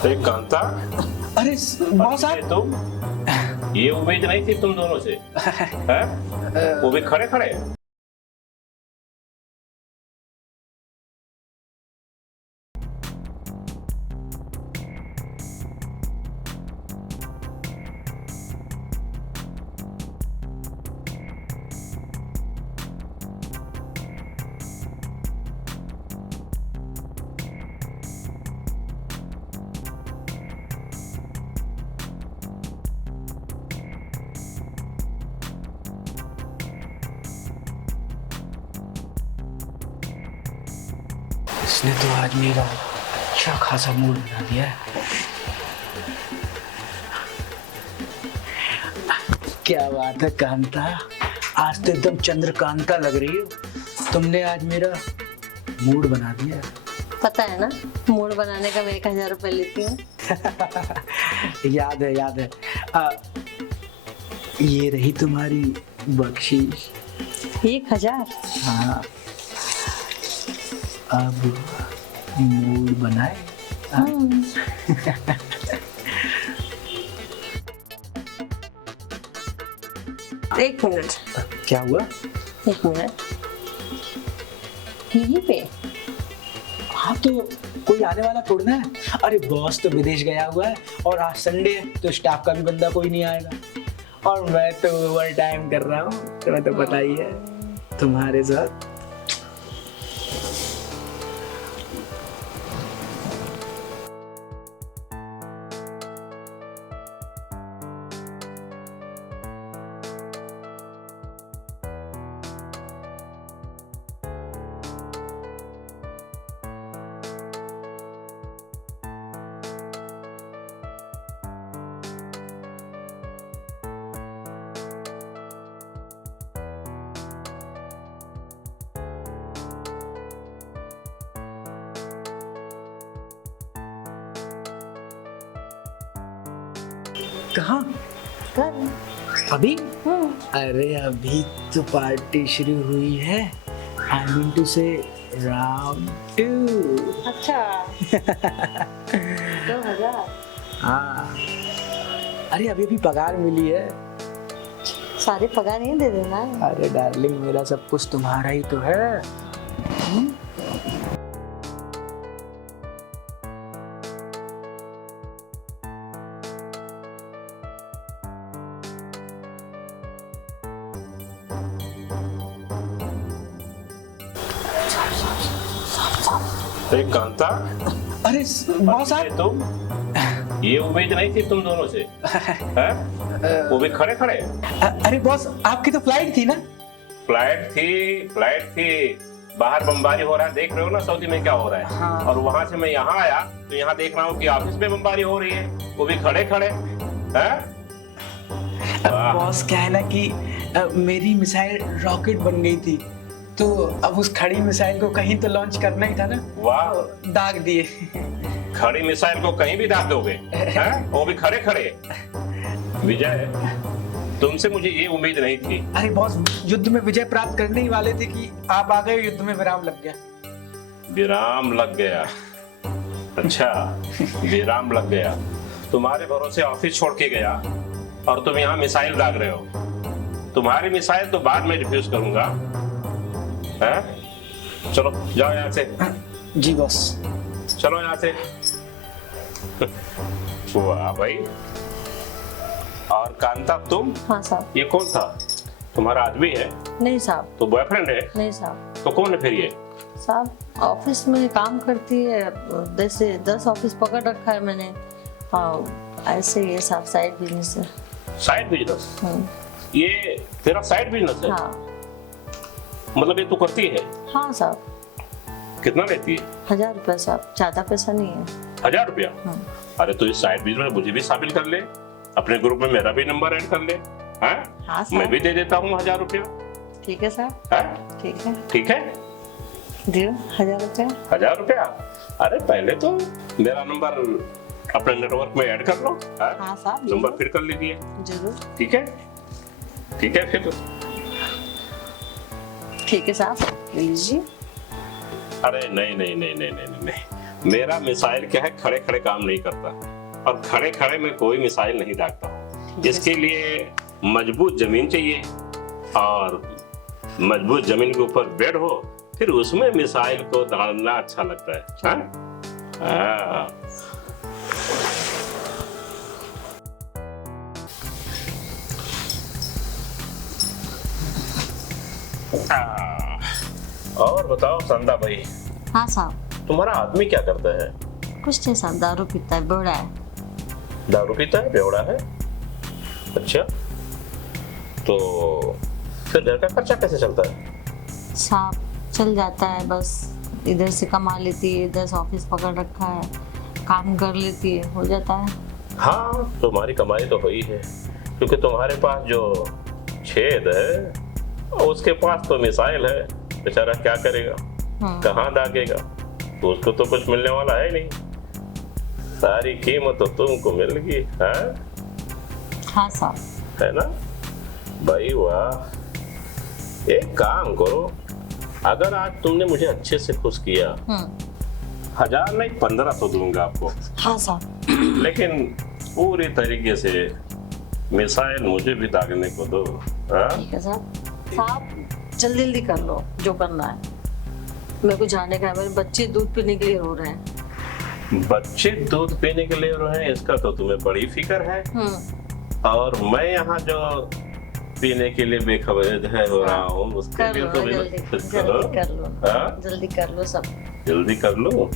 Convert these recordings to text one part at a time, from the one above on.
अरे कांता, अरे बॉस आप तुम, ये उम्मीद नहीं थी तुम दोनों से। हैं? वो भी खड़े खड़े। इसने तो आज मेरा अच्छा खासा मूड बना दिया है। क्या बात है कांता, आज तो एकदम चंद्रकांता लग रही हो। तुमने आज मेरा मूड बना दिया। पता है ना, मूड बनाने का मैं 1000 रुपए लेती हूँ। याद है याद है। ये रही तुम्हारी बख्शीश। 1000? हाँ, अब मूड बनाए। एक मिनट। क्या हुआ? एक मिनट, यहीं पे? हाँ तो कोई आने वाला थोड़ा ना है। अरे बॉस तो विदेश गया हुआ है और आज संडे है तो स्टाफ का भी बंदा कोई नहीं आएगा और मैं तो ओवर टाइम कर रहा हूँ। तुम्हें तो पता ही है तुम्हारे साथ। कहाँ? कर। अभी? अरे अभी तो पार्टी शुरू हुई है। आई मीन टू से राउंड 2। अच्छा। 2000? हाँ, अरे अभी अभी पगार मिली है। सारे पगार नहीं दे देना। अरे डार्लिंग, मेरा सब कुछ तुम्हारा ही तो है। अरे कांता, अरे बॉस आप तुम, ये उम्मीद नहीं थी तुम दोनों से। हैं? वो भी खड़े खड़े। अरे बॉस, आपकी तो फ्लाइट थी ना? फ्लाइट थी। बाहर बमबारी हो रहा है, देख रहे हो ना सऊदी में क्या हो रहा है। हाँ। और वहां से मैं यहाँ आया तो यहाँ देख रहा हूँ कि ऑफिस में बमबारी हो रही है, वो भी खड़े खड़े। हैं? बॉस क्या है ना कि मेरी मिसाइल रॉकेट बन गई थी तो अब उस खड़ी मिसाइल को कहीं तो लॉन्च करना ही था ना। वाह, तो दाग दिए। खड़ी मिसाइल को कहीं भी दाग दोगे? हैं? वो भी खड़े खड़े। विजय, तुमसे मुझे ये उम्मीद नहीं थी। अरे बॉस, युद्ध में विजय प्राप्त करने ही वाले थे कि आप आ गए, युद्ध में विराम लग गया। विराम लग गया? अच्छा, विराम लग गया। तुम्हारे भरोसे ऑफिस छोड़ के गया और तुम यहाँ मिसाइल दाग रहे हो। तुम्हारी मिसाइल तो बाद में डिफ्यूज करूंगा। हैं? चलो जाओ यहाँ से। जी बॉस। चलो यहाँ से। वाह भाई। और कांता तुम? हाँ साहब। ये कौन था? तुम्हारा आदमी है? नहीं साहब। तो बॉयफ्रेंड है? नहीं साहब। तो कौन है फिर ये? साहब ऑफिस में काम करती है, जैसे 10 ऑफिस पकड़ रखा है मैंने। ऐसे ये साहब साइड बिजनेस है। Side business? ये तेरा साइड बिजनेस है? हाँ। मतलब ये तू करती है? हाँ साहब। कितना लेती है? 1000 रुपए साहब, ज्यादा पैसा नहीं है। 1000 रुपया? अरे तो इस साइड बिजनेस में मुझे भी शामिल कर ले, अपने ग्रुप में मेरा भी नंबर ऐड कर ले। हैं? हाँ मैं भी दे देता हूँ 1000 रुपया। ठीक है साहब। हैं? ठीक है, ठीक है, दियो 1000 रुपया। 1000 रुपया? अरे पहले तो मेरा नंबर अपने नेटवर्क में ऐड कर लो। हाँ साहब, नंबर फिर कर लीजिए। जरूर। ठीक है, ठीक है फिर। ठीक है साहब, ले लीजिए। अरे नहीं नहीं नहीं नहीं नहीं नहीं, मेरा मिसाइल क्या है, खड़े खड़े काम नहीं करता, और खड़े खड़े में कोई मिसाइल नहीं दागता। इसके लिए मजबूत जमीन चाहिए, और मजबूत जमीन के ऊपर बेड हो, फिर उसमें मिसाइल को दागना अच्छा लगता है। हाँ? हाँ। और बताओ संदा भाई, हाँ साहब। तुम्हारा आदमी क्या करता है? कुछ नहीं साहब, दारू पीता है, बेवड़ा है। दारू पीता है, बेवड़ा है? अच्छा, तो फिर घर का खर्चा कैसे चलता है? साहब चल जाता है, बस इधर से कमा लेती है, इधर से ऑफिस पकड़ रखा है, काम कर लेती है, हो जाता है। हाँ, तुम्हारी कमाई तो हुई है, क्योंकि तुम्हारे पास जो छेद है उसके पास तो मिसाइल है। बेचारा क्या करेगा, कहाँ दागेगा? तो उसको तो कुछ मिलने वाला है नहीं, सारी कीमत तो तुमको मिल गई। हाँ साहब। है ना भाई? वाह। एक काम करो, अगर आज तुमने मुझे अच्छे से खुश किया, 1000 नहीं 1500 दूंगा आपको। हाँ साहब। लेकिन पूरी तरीके से मिसाइल मुझे भी दागने को दो। हाँ? ठीक है साहब। साहब जल्दी जल्दी कर लो जो करना है, मेरे को जाने का है, मेरे बच्चे दूध पीने के लिए रो रहे हैं। बच्चे दूध पीने के लिए रो रहे हैं, इसका तो तुम्हें बड़ी फिक्र है। और मैं यहाँ जो पीने के लिए बेखबर है हो रहा हूँ, उसके लिए तो जल्दी कर लो। हाँ? जल्दी कर लो सब। जल्दी कर लो।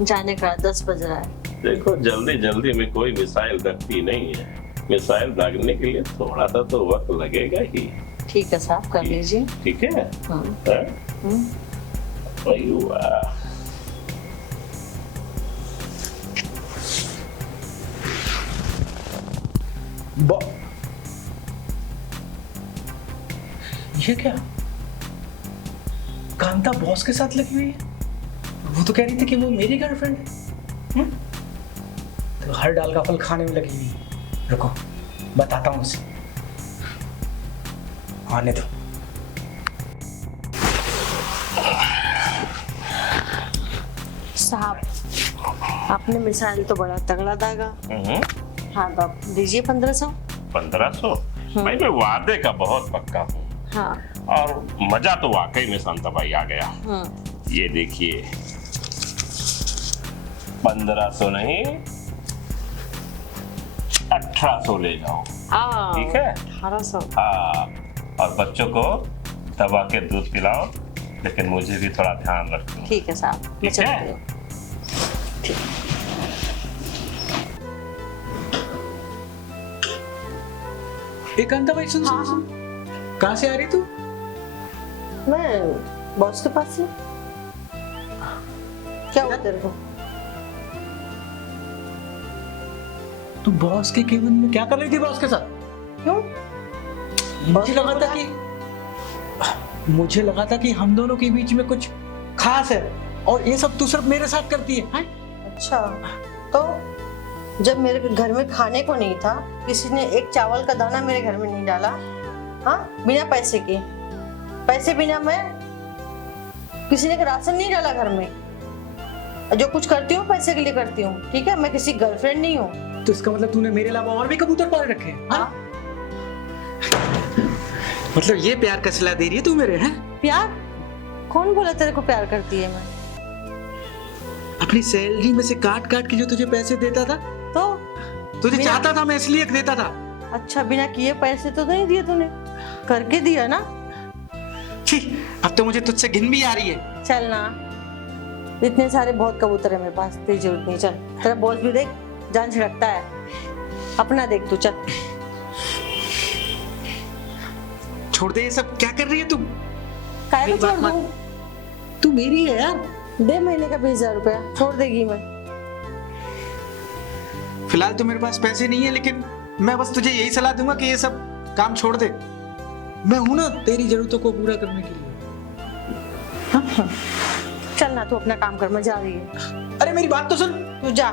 जाने का 10 बज रहा है। देखो, जल्दी जल्दी में कोई मिसाइल दगती नहीं है, मिसाइल दागने के लिए थोड़ा सा तो वक्त लगेगा ही। ठीक है साहब, कर लीजिए। ठीक है? हाँ? अरे वाह। ये क्या, कांता बॉस के साथ लगी हुई है? वो तो कह रही थी कि वो मेरी गर्लफ्रेंड है। तो हर डाल का फल खाने में लगी हुई है। रुको बताता हूँ उसे, आने दो। साहब आपने मिसाइल तो बड़ा तगड़ा दागा। हाँ तो आप दीजिए 1500। 1500? भाई मैं वादे का बहुत पक्का हूँ। हाँ। और मजा तो वाकई में शांता भाई आ गया। ये देखिए, 1500 नहीं 1800 ले जाओ। ठीक है? 1800। हाँ, और बच्चों को दबा के दूध पिलाओ, लेकिन मुझे भी थोड़ा ध्यान रखो। ठीक है साहब। ठीक है? एक कांता भाई सुन सुन सुन, कहाँ से आ रही तू? मैं बॉस के पास से। क्या हुआ तेरे को? तू बॉस के केबिन में क्या कर रही थी बॉस के साथ? क्यों? मुझे लगा था कि हम दोनों के बीच में कुछ खास है, और ये सब तू सिर्फ मेरे साथ करती है। अच्छा, तो जब मेरे घर में खाने को नहीं था, किसी ने एक चावल का दाना मेरे घर में नहीं डाला। हाँ, बिना पैसे के, पैसे बिना मैं, किसी ने राशन नहीं डाला घर में। जो कुछ करती हूँ पैसे के लिए करती हूँ, ठीक है? मैं किसी गर्लफ्रेंड नहीं हूँ। तो इसका मतलब तूने मेरे अलावा और भी कबूतर पाल रखे हैं? हाँ? मतलब ये प्यार का सिला दे रही है तू मेरे? हैं? प्यार? कौन बोला तेरे को प्यार करती है मैं? अपनी सैलरी में से काट काट के जो तुझे पैसे देता था, तो तुझे चाहता था, मैं इसलिए देता था। अच्छा, बिना किए पैसे तो नहीं दिए तूने, करके दिया ना। छी, अब तो मुझे तुझसे घिन भी आ रही है। चल ना, इतने सारे बहुत कबूतर है मेरे पास, तेरी जरूरत नहीं। चल, तेरा बॉस भी देख जान छिड़कता है, अपना देख तू। चल छोड़ दे ये सब, क्या कर रही है तू? काहे को छोड़ दूं? तू मेरी है यार। दे महीने का 20,000 रुपया, छोड़ देगी मैं। फिलहाल तो मेरे पास पैसे नहीं है, लेकिन मैं बस तुझे यही सलाह दूंगा कि ये सब काम छोड़ दे। मैं हूं ना तेरी जरूरतों को पूरा करने के लिए। हाँ? चल ना, तू अपना काम कर, मैं जा रही है। अरे मेरी बात तो सुन। तू जा।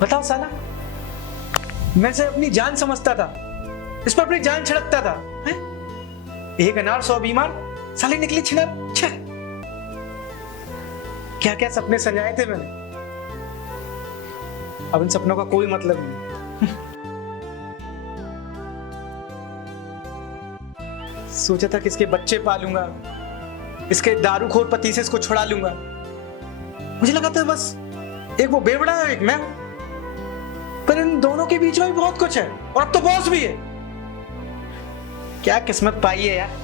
बताओ साला, मैं से अपनी जान समझता था, इस पर अपनी जान छिड़कता था, हैं? एक अनार 100 बीमार, साले निकली छिनार। छे, क्या क्या सपने सजाए थे मैंने, अब इन सपनों का कोई मतलब नहीं। सोचा था कि इसके बच्चे पालूंगा, इसके दारूखोर पति से इसको छुड़ा लूंगा। मुझे लगा था बस एक वो बेवड़ा है, एक मैं, पर इन दोनों के बीच में भी बहुत कुछ है, और अब तो बॉस भी है। क्या किस्मत पाई है यार।